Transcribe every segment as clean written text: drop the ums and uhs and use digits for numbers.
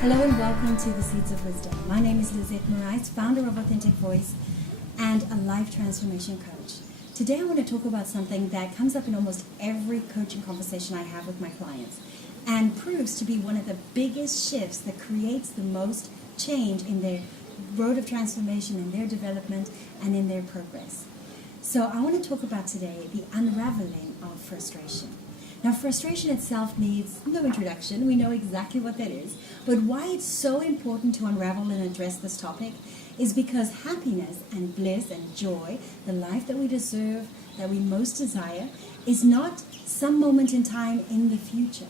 Hello and welcome to the Seeds of Wisdom. My name is Liz Morais, founder of Authentic Voice and a life transformation coach. Today I want to talk about something that comes up in almost every coaching conversation I have with my clients and proves to be one of the biggest shifts that creates the most change in their road of transformation, in their development, and in their progress. So I want to talk about today the unraveling of frustration. Now, frustration itself needs no introduction. We know exactly what that is. But why it's so important to unravel and address this topic is because happiness and bliss and joy, the life that we deserve, that we most desire, is not some moment in time in the future.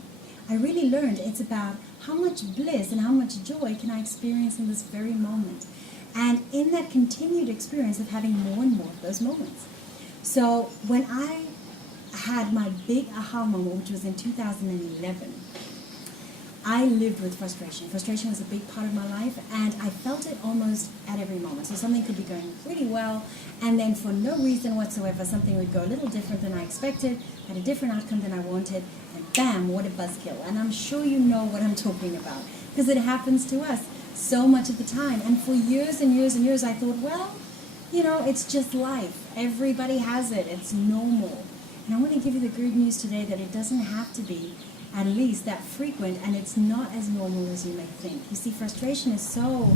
I really learned it's about how much bliss and how much joy can I experience in this very moment. And in that continued experience of having more and more of those moments. So when I had my big aha moment, which was in 2011. I lived with frustration. Frustration was a big part of my life, and I felt it almost at every moment. So something could be going pretty well, and then for no reason whatsoever, something would go a little different than I expected, had a different outcome than I wanted, and bam, what a buzzkill. And I'm sure you know what I'm talking about, because it happens to us so much of the time. And for years and years and years, I thought, well, you know, it's just life. Everybody has it. It's normal. And I want to give you the good news today that it doesn't have to be at least that frequent, and it's not as normal as you may think. You see, frustration is so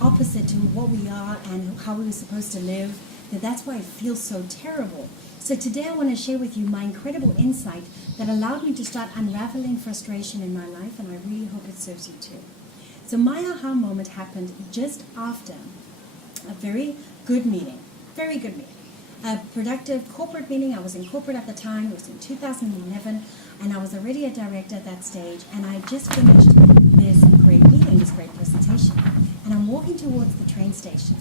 opposite to what we are and how we were supposed to live that's why it feels so terrible. So today I want to share with you my incredible insight that allowed me to start unraveling frustration in my life, and I really hope it serves you too. So my aha moment happened just after a very good meeting, a productive corporate meeting. I was in corporate at the time. It was in 2011, and I was already a director at that stage, and I just finished this great meeting, this great presentation, and I'm walking towards the train station,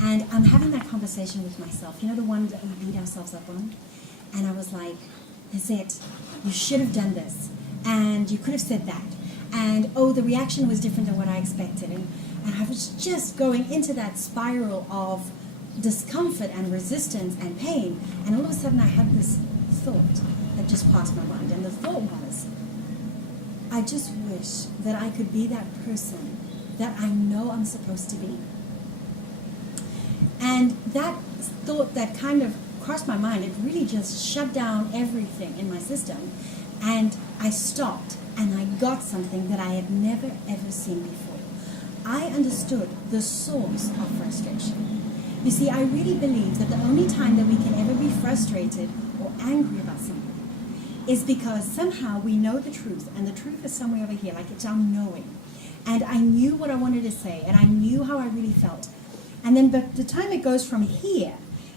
and I'm having that conversation with myself, you know, the one that we beat ourselves up on, and I was like, that's it, you should have done this, and you could have said that, and oh, the reaction was different than what I expected, and I was just going into that spiral of discomfort and resistance and pain, and all of a sudden I had this thought that just passed my mind, and the thought was, I just wish that I could be that person that I know I'm supposed to be. And that thought that kind of crossed my mind, it really just shut down everything in my system, and I stopped and I got something that I had never ever seen before. I understood the source of frustration. You see, I really believe that the only time that we can ever be frustrated or angry about something is because somehow we know the truth, and the truth is somewhere over here, like it's our knowing. And I knew what I wanted to say, and I knew how I really felt. And then by the time it goes from here,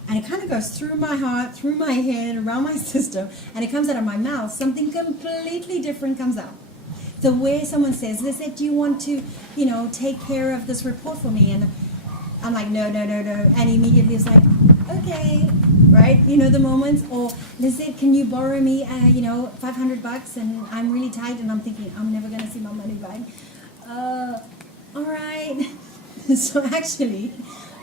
and it kind of goes through my heart, through my head, around my system, and it comes out of my mouth, something completely different comes out. So where someone says, they said, do you want to, take care of this report for me? And I'm like, no. And immediately it's like, okay, right? You know the moments? Or Lizette, can you borrow me, $500 and I'm really tight and I'm thinking, I'm never going to see my money back. All right. So actually,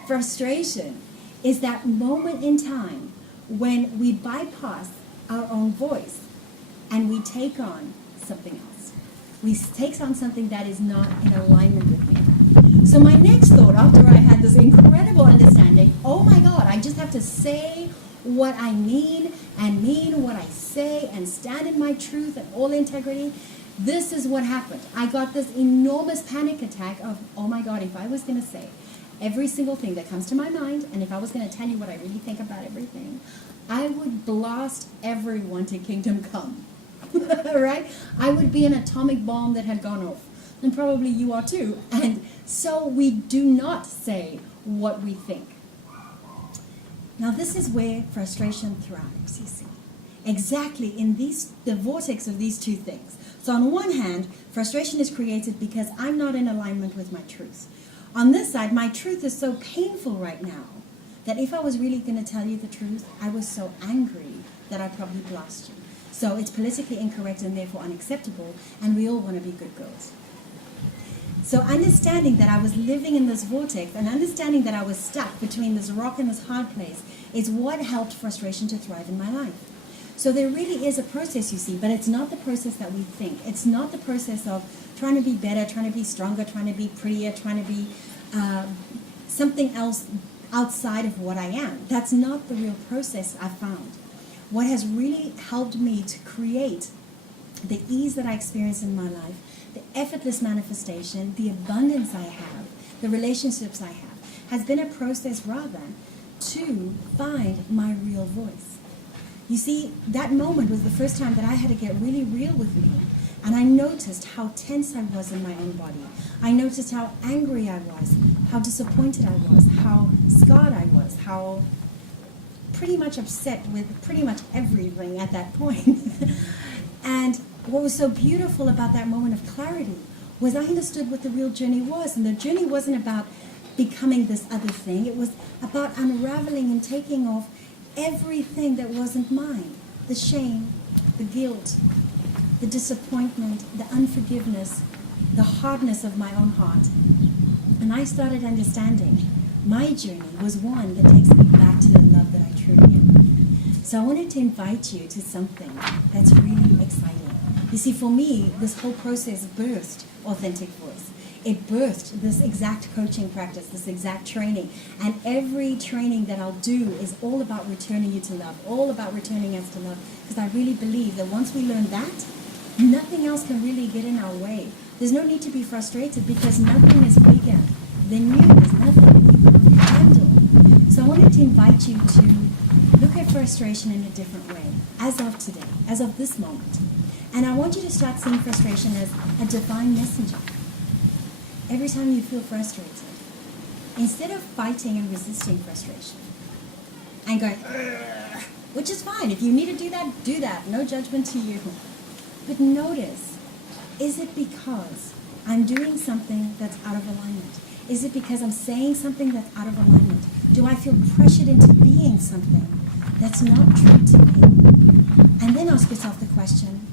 frustration is that moment in time when we bypass our own voice and we take on something else. We take on something that is not in alignment with me. So my next thought, after I had this incredible understanding, oh my God, I just have to say what I mean and mean what I say and stand in my truth and all integrity. This is what happened. I got this enormous panic attack of, oh my God, if I was going to say every single thing that comes to my mind, and if I was going to tell you what I really think about everything, I would blast everyone to kingdom come. Right? I would be an atomic bomb that had gone off. And probably you are too. And so we do not say what we think. Now this is where frustration thrives, you see. Exactly in the vortex of these two things. So on one hand, frustration is created because I'm not in alignment with my truth. On this side, my truth is so painful right now that if I was really going to tell you the truth, I was so angry that I'd probably blast you. So it's politically incorrect and therefore unacceptable, and we all want to be good girls. So understanding that I was living in this vortex and understanding that I was stuck between this rock and this hard place is what helped frustration to thrive in my life. So there really is a process, you see, but it's not the process that we think. It's not the process of trying to be better, trying to be stronger, trying to be prettier, trying to be something else outside of what I am. That's not the real process I found. What has really helped me to create the ease that I experience in my life, the effortless manifestation, the abundance I have, the relationships I have, has been a process rather to find my real voice. You see, that moment was the first time that I had to get really real with me. And I noticed how tense I was in my own body. I noticed how angry I was, how disappointed I was, how scarred I was, how pretty much upset with pretty much everything at that point. And what was so beautiful about that moment of clarity was I understood what the real journey was. And the journey wasn't about becoming this other thing. It was about unraveling and taking off everything that wasn't mine. The shame, the guilt, the disappointment, the unforgiveness, the hardness of my own heart. And I started understanding my journey was one that takes me back to the love that I truly am. So I wanted to invite you to something that's really exciting. You see, for me, this whole process birthed Authentic Voice. It birthed this exact coaching practice, this exact training. And every training that I'll do is all about returning you to love, all about returning us to love. Because I really believe that once we learn that, nothing else can really get in our way. There's no need to be frustrated because nothing is bigger than you. There's nothing that you can't handle. So I wanted to invite you to look at frustration in a different way, as of today, as of this moment. And I want you to start seeing frustration as a divine messenger. Every time you feel frustrated, instead of fighting and resisting frustration and going, "Ugh," which is fine. If you need to do that. No judgment to you. But notice, is it because I'm doing something that's out of alignment? Is it because I'm saying something that's out of alignment? Do I feel pressured into being something that's not true to me? And then ask yourself the question,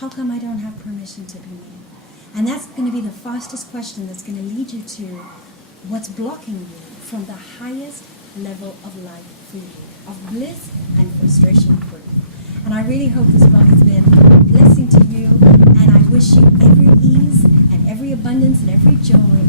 how come I don't have permission to be me? And that's going to be the fastest question that's going to lead you to what's blocking you from the highest level of life for you, of bliss and frustration free. And I really hope this blog has been a blessing to you, and I wish you every ease and every abundance and every joy